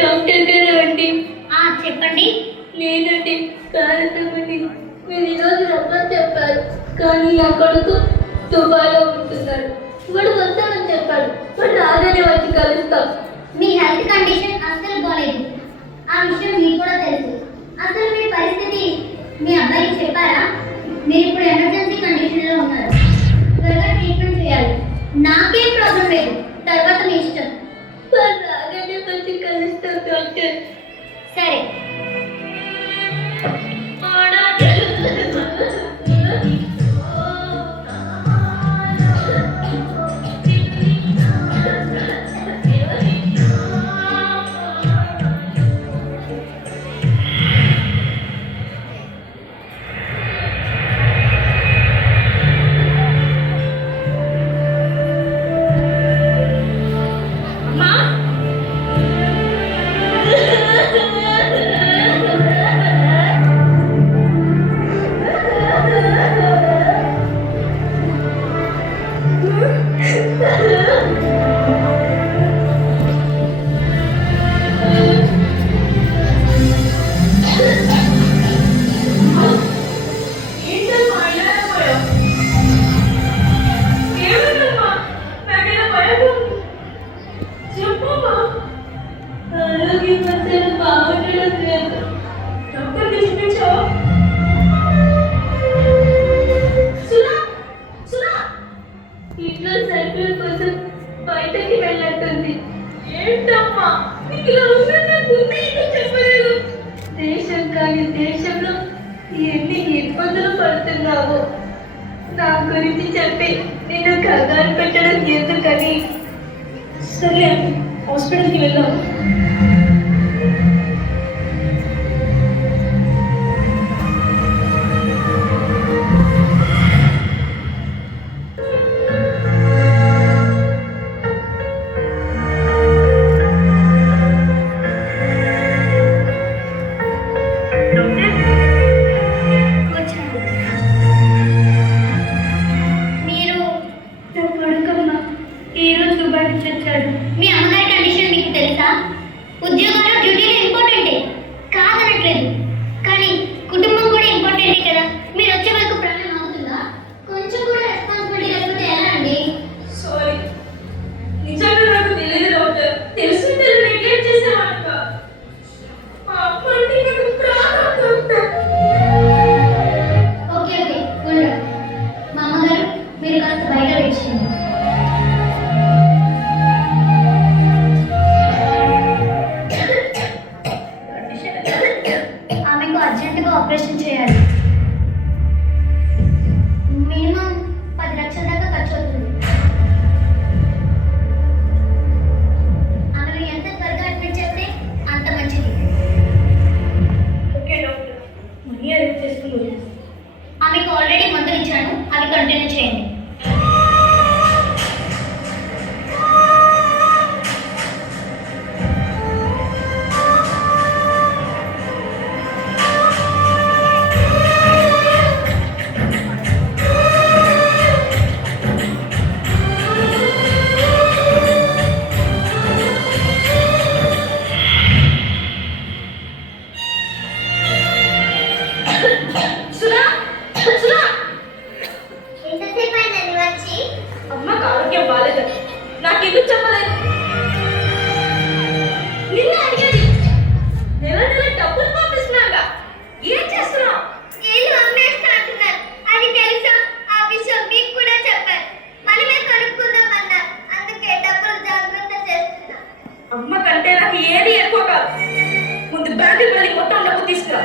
Doctor గారు అండి. చెప్పండి. నేనండి కారణమని మీరు ఈరోజు రమ్మని చెప్పారు, కానీ నా కొడుకు దుబాయ్లో ఉంటున్నాడు. వాడు వస్తానని చెప్పాడు. వాడు రాగానే వచ్చి కలుస్తాం. మీ హెల్త్ కండిషన్ అస్సలు బాలేదు. ఆ విషయం మీకు కూడా తెలుసు. అసలు మీ పరిస్థితి మీ అబ్బాయికి చెప్పారా? మీరు ఇప్పుడు ఎమర్జెన్సీ కండిషన్లో ఉన్నారు. త్వరగా ట్రీట్మెంట్ చేయాలి. నాకేం ప్రాబ్లం లేదు, తర్వాత మీ ఇష్టం. వాడు రాగానే వచ్చి కలుస్తాం డాక్టర్. సరే. ఇంట్లో సరుకుల కోసం బయటకి వెళ్ళట్టుంది. ఏంటమ్మా ఇలా చెప్పలేదు. దేశం కాని దేశంలో ఎన్ని ఇబ్బందులు పడుతున్నావు. నా గురించి చెప్పి నేను కంగారు పెట్టడం ఎందుకని. సరే హాస్పిటల్కి వెళ్దాం. మీ అమ్మగారి కండిషన్ మీకు తెలుసా? ఉద్యోగాలు డ్యూటీలు ఇంపార్టెంటే కాదనట్లేదు, కానీ కుటుంబం కూడా ఇంపార్టెంటే కదా. మీరు వచ్చే వరకు ప్రాణం అవుతుందా? కొంచెం కూడా రెస్పాన్సిబిలిటీ లేకపోతే ఎలా అండి? సారీ, నిజంగా నాకు తెలియదు డాక్టర్. తెలుసుంటే నెగ్లెక్ట్ చేసేవాళ్ళ. మా అమ్మ అంటే నాకు ప్రాణం డాక్టర్. Okay good. మా అమ్మగారు మీరు కాస్త బయట వెయిట్ చేయండి. ఆపరేషన్ చేయాలి. మినిమం 10 లక్షల దాకా ఖర్చు అవుతుంది. అందులో ఎంత త్వరగా అడ్మిట్ చేస్తే అంత మంచిది. ఓకే డాక్టర్, మనీ అరేంజ్ చేసుకుని ఆమెకు ఆల్రెడీ మందులు ఇచ్చాను, అవి కంటిన్యూ చేయండి. అమ్మకు ఆరోగ్యం బాగాలేదు. నాకెందుకు చెప్పలేదు? నిన్న అడిగేది నెల నెల డబ్బులు పంపిస్తున్నాగా. ఏం చేస్తున్నావు? ఏళ్ళు అమ్మేస్తా అంటున్నారు. అది తెలుసా? ఆ విషయం మీకు కూడా చెప్పారు. మనమే కొనుక్కుందామన్నారు. అందుకే డబ్బులు జాగ్రత్త చేస్తున్నా. అమ్మ కంటే నాకు ఏది ఎక్కువ కాదు. ముందు బ్యాంకుకి వెళ్ళి మొత్తం డబ్బు తీసుకురా.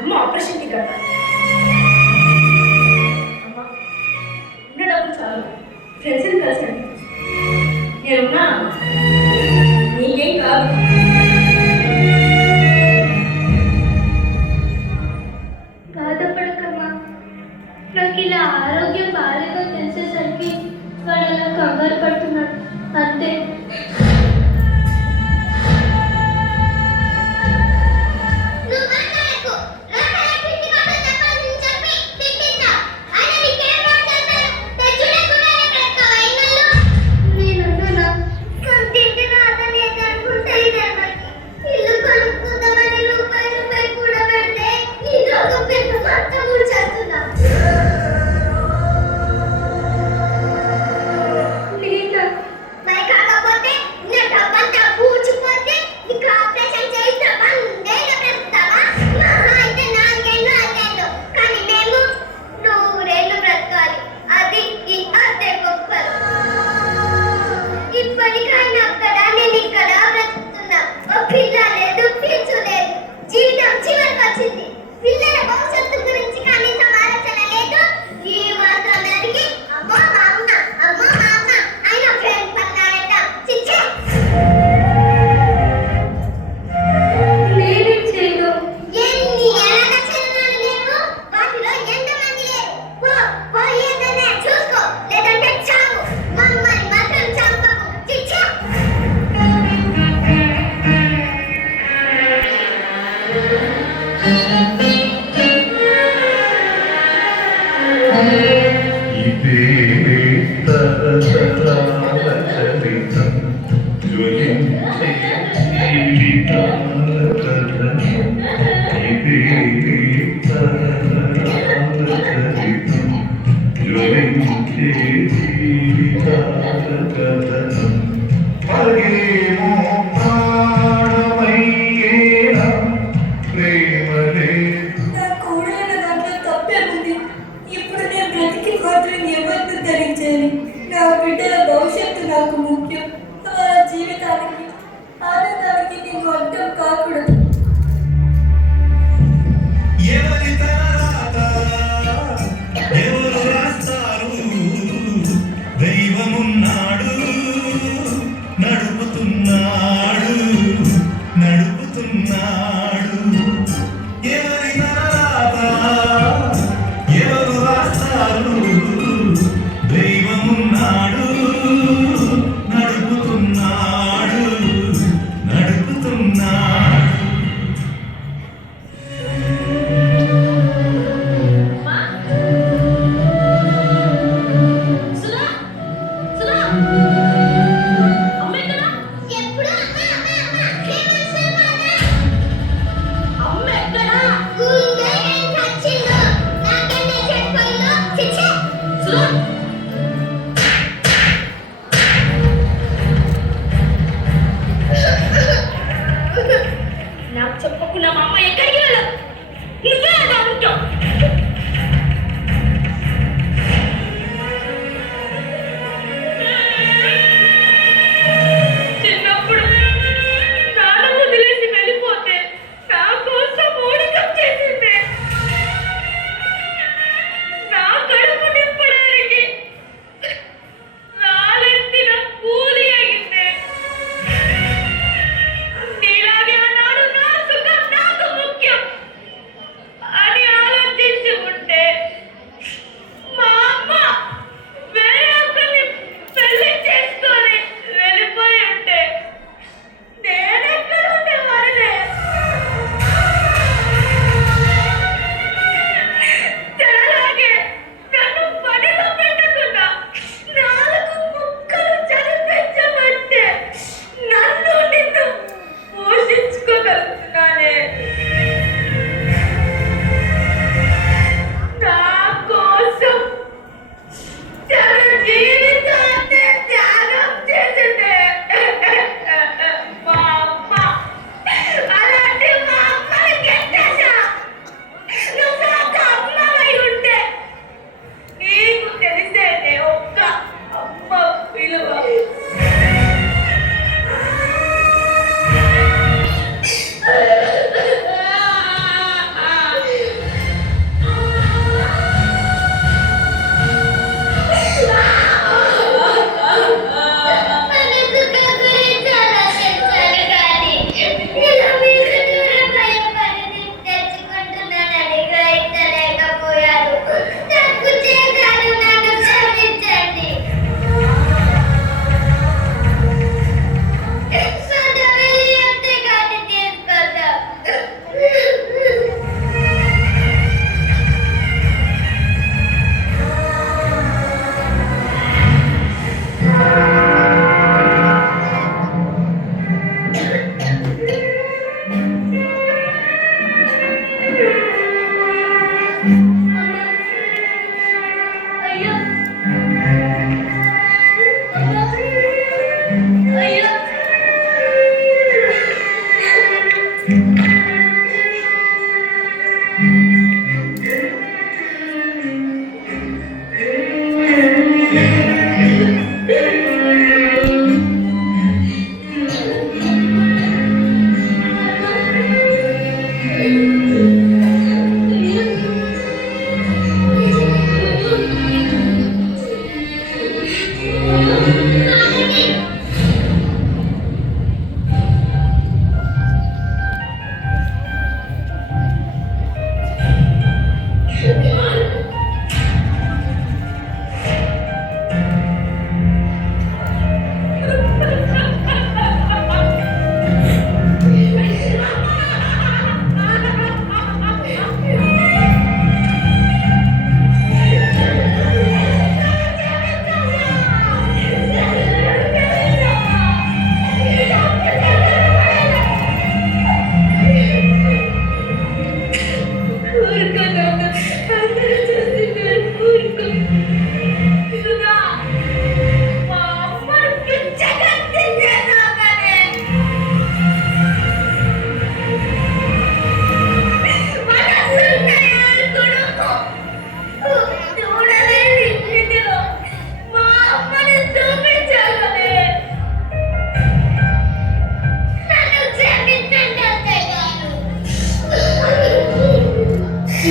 అమ్మ ఆపరేషన్కి కట్టాలి. డబ్బులు చాలు. ఫ్రెండ్స్ని కలిసండి. నేనున్నా, నీకేం కాదు. బాధపడకమ్మా. నాకు ఇలా ఆరోగ్యం బాగాలేదో తెలిసేసరికి జీవితాల కథనం ఇదే తరతరాల చరితం జ్వలించే జీవితాల కథనం పగేమో ప్రాణమయ్యేనా ప్రేమలే నా కూడైన దాంట్లో తప్పే ఉంది. ఇప్పుడు నేను బ్రతికి మాత్రం ఎవరిని ధరించాలి? నా బిడ్డల భవిష్యత్తు నాకు ముఖ్యం. వాళ్ళ జీవితానికి ఆనందానికి నేను అర్థం కాకూడదు. ఎవరి తలరాత ఎవరు రాస్తారు? దైవమున్నాడు నడుపుతున్నాడు నడుపుతున్నాడు. ఎవరి తలరాత ఎవరు రాస్తారు? దైవమున్నాడు నడుపుతున్నాడు నడుపుతున్నాడు. సుధా! సుధా! అమ్మ ఎక్కడ? ఎప్పుడు అమ్మ అమ్మ అమ్మ శ్రీమంతుడు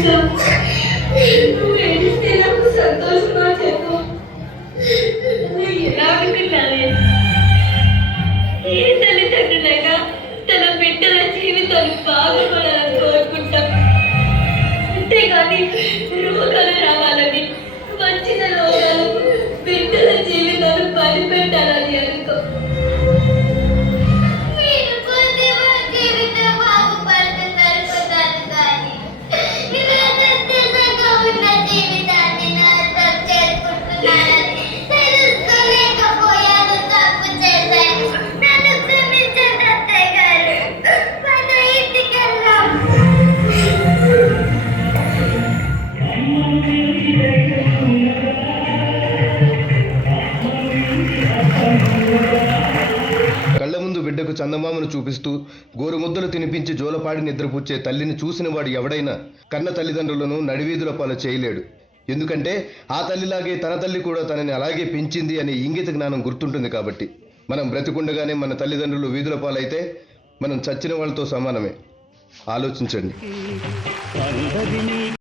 ఏడుస్తావు? నువ్వు ఏడిస్తే నాకు సంతోషమా చెప్పు? నువ్వు ఎలా అనుకున్నావే? ఏ తల్లిదండ్రులైనా తన బిడ్డల జీవితాలు బాగుపడాలని కోరుకుంటాం. అంతేగాని రోగాలు రావాలని, వచ్చిన రోగాలు బిడ్డల జీవితాలు బలిపెట్టాలని అనుకో. మీరు పోతే మా జీవితం బాగుపడుతుంది అనుకున్నాను కానీ ఇలా సంతోషంగా ఉన్న జీవితాన్ని నాశనం చేసుకుంటున్నానని తెలుసుకోలేకపోయాను. తప్పు చేశాను. నన్ను క్షమించండి అత్తయ్య గారు. మన ఇంటికెళ్దాం. కళ్ళ ముందు బిడ్డకు చందమామను చూపిస్తూ గోరుముద్దలు తినిపించి జోలపాడి నిద్రపుచ్చే తల్లిని చూసిన వాడు ఎవడైనా కన్న తల్లిదండ్రులను నడివీధుల పాలు చేయలేడు. ఎందుకంటే ఆ తల్లిలాగే తన తల్లి కూడా తనని అలాగే పెంచింది అనే ఇంగిత జ్ఞానం గుర్తుంటుంది కాబట్టి. మనం బ్రతికుండగానే మన తల్లిదండ్రులు వీధుల పాలైతే మనం చచ్చిన వాళ్ళతో సమానమే. ఆలోచించండి.